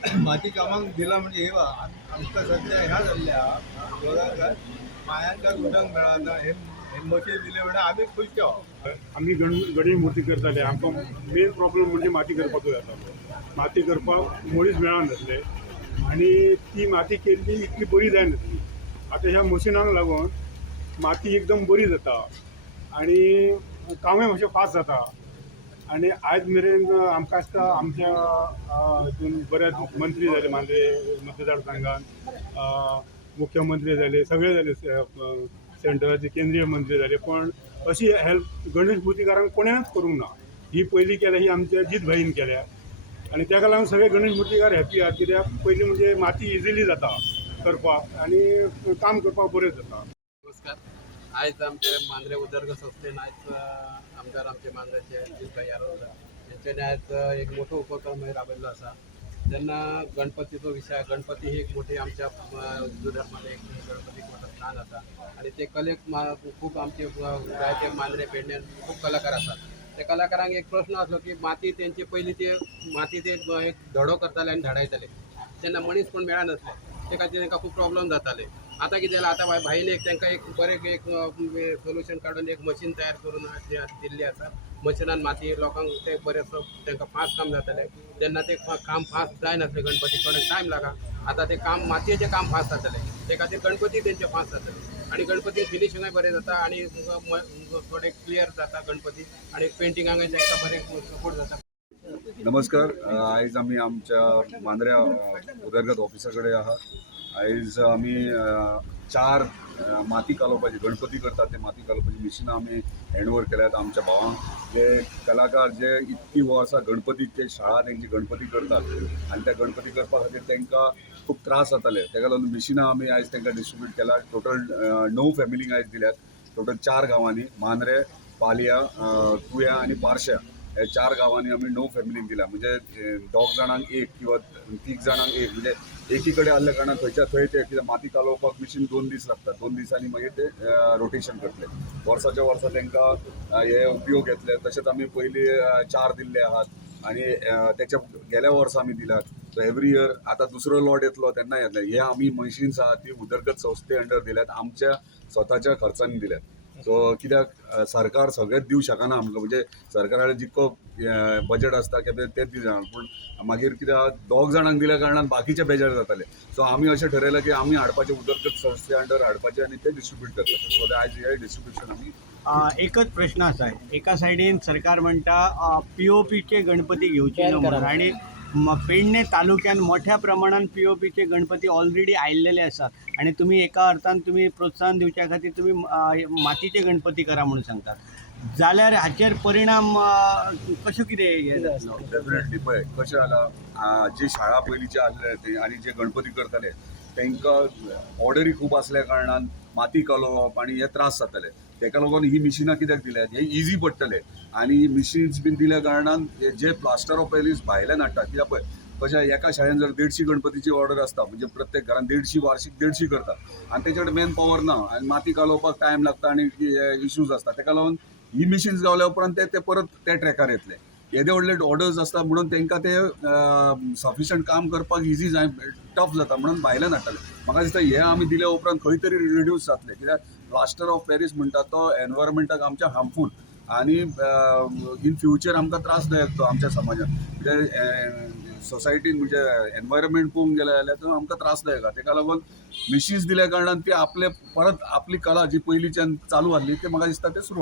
माती कामाक दिला म्हणजे हे आमकां सध्या ह्या जाल्ल्या दोघांक पायांच्या उदक मेळना हे मशीन दिले म्हणजे आम्ही खुश आहोत. आम्ही गणेश मूर्ती करताले आमकां मेन प्रॉब्लेम म्हणजे माती करपाचो जाता. माती करपाक मुळीच मेळनासले आणि ती माती केल्ली इतली बरी जायनासली. आतां ह्या मशिनाक लागून माती एकदम बरी जाता आणि कामय मातशें फास्ट जाता. आणि आयज मेरेन आमकां आसता आमच्या हितून बरेच मंत्री जाले मांद्रे मतदारसंघात, मुख्यमंत्री जाले, सगळे जाले, सेंट्रलाचे केंद्रीय मंत्री जाले, पण अशी हेल्प गणेश मुर्तीकारांक कोणेंच करूंक ना. ही पयली केल्या, ही आमच्या जीत भाईन केल्या आणि ताका लागून सगळे गणेश मुर्तीकार हॅप्पी आहात. कित्याक पयलीं म्हणजे माती इजिली जाता करपाक आणि काम करपाक बरें जाता. नमस्कार. आज आमचे मांद्रे उदरगत संस्थेन आज आमदार आमचे मांद्रेचे अजितभाई आरोग्य यांच्यानी आज एक मोठं उपक्रम राबवलेला असा. त्यांना गणपतीचा विषय, गणपती ही एक मोठी आमच्या हिंदू धर्माला एक गणपती मोठं स्थान असा आणि ते कलेक खूप आमचे रायते मांद्रे पेडण्यान खूप कलाकार असतात. त्या कलाकारांक एक प्रश्न असलो की माती त्यांची पहिली ते माती ते एक धडो करताले आणि धाडायताले त्यांना मनीस पण मेळनासले. ते खातीर तांकां खूप प्रॉब्लेम जाताले. आता कितें जालें, आतां भाईन एक तांकां एक बरें एक सोल्युशन काडून एक मशीन तयार करून दिल्ली आसा. मशिनान माती लोकांक ते बरें तांकां फास्ट काम जातालें. जेन्ना ते काम फास्ट जायनासलें, गणपती कडेन टायम लागा. आतां ते काम मातयेचें काम फास्ट जातलें. ते खातीर गणपती तेंचे फास्ट जातले आणि गणपती फिनिशिंगूय बरें जाता आणि थोडे क्लियर जाता गणपती आणि पेंटिंगांक तांकां बरें सपोर्ट जाता. नमस्कार. आयज आमी आमच्या मांद्र्या उदरगत ऑफिसा कडेन आहात. आयज आमी 4 माती कालोवपाची, गणपती करतात ते माती कालोवपाची मिशिनां आमी हँडओवर केल्यात आमच्या भावांक. जे कलाकार जे इतकी वर्सां गणपतीचे शाळा तेंची गणपती करतात आनी त्या गणपती करपा खातीर तांकां खूब त्रास जाताले. ताका लागून मिशिनां आमी आयज तांकां डिस्ट्रिब्यूट केला. टोटल 9 फॅमिलींक आयज दिल्यात. टोटल 4 गांवांनी मांद्रे, पालया, तुया आनी बार्शा हे 4 गांवांनी आमी 9 फॅमिलींक दिला. म्हणजे 2 जाणांक एक किंवा 3 जाणांक एक, म्हणजे एकी कडेन आसल्या कारणान थंयच्या थंय ते कितें माती कालोवपाक मिशीन 2 दीस लागतात. 2 दिसांनी मागीर ते रोटेशन करतले. वर्साच्या वर्सा तांकां हे उपयोग घेतले. तशेंच आमी पयलीं 4 दिल्ले आहात आणि तेच्या गेल्या वर्सा आमी दिल्यात. सो एवरी इयर आतां दुसरो लॉट येतलो तेन्ना येतले. हे आमी मशिन्स आहात ती उदरगत संस्थे अंडर दिल्यात, आमच्या स्वताच्या खर्चांनी दिल्यात. सो कित्याक सरकार सगळेंच दिवं शकना आमकां. म्हणजे सरकाराचें जितको बजेट आसता कितें तेंच दिवं शकना. पूण मागीर कित्याक 2 जाणांक दिल्या कारणान बाकीचे बेजार जाताले. सो आमी अशें ठरयलें की आमी हाडपाचें, उदरगत संस्थे अंडर हाडपाचें आनी ते डिस्ट्रिब्यूट करपाचें. सो आयज हे डिस्ट्रिब्युशन आमी एकच प्रश्न असा आहे. एका सायडीन सरकार म्हणटा POPचे गणपती घेवचे म्हणून आणि पेडणे तालुक्यात मोठ्या प्रमाणात POPचे गणपती ऑलरेडी आयिल्लेले असतात आणि तुम्ही एका अर्थान तुम्ही प्रोत्साहन दिवच्या खातीर तुम्ही मातीचे गणपती करा म्हणून सांगतात. जाल्यार हाचेर परिणाम कशो कितें हे जातलो? डेफिनेटली पळय कशें जालां, जे शाळा पयलींचे आसले ते आनी जे गणपती करताले तांकां ऑर्डरी खूब आसल्या कारणान माती कालोवप आनी हे त्रास जाताले. ताका लागून ही मिशिनां कित्याक दिल्यात, हे इजी पडटले. आनी मिशिन्स बीन दिल्या कारणान जे प्लास्टर ऑफ पॅरिस भायल्यान हाडटात, कित्याक पळय कशें एका शाळेन जर 150 गणपतीची ऑर्डर आसता, म्हणजे प्रत्येक घरान 150 वार्षिक 150 करतात आनी तेचे कडेन मॅन पॉवर ना आनी माती कालोवपाक टायम लागता आनी इश्यूज आसता. ताका लागून ही मिशिन्स गावल्या उपरांत ते परत त्या ट्रॅकार येतले. येदे व्हडले ऑर्डर्स आसता म्हणून तांकां ते सफिशंट काम करपाक इजी टफ जाता म्हणून भायल्यान हाडटाले. म्हाका दिसता हे आमी दिल्या उपरांत खंय तरी रिड्यूस जातले. कित्याक प्लास्टर ऑफ पॅरिस म्हणटा तो एनवायरमेंटाक आमच्या हार्मफूल आनी इन फ्युचर आमकां त्रासदायक तो आमच्या समाजात. कित्याक सोसायटीन म्हणजे एनवायरमेंट पळोवंक गेले जाल्यार तो आमकां त्रासदायक आसा. ताका लागून मिशिन्स दिल्या कारणान ते आपले परत आपली कला जी पयलींच्यान चालू आसली ते म्हाका दिसता ते सुरू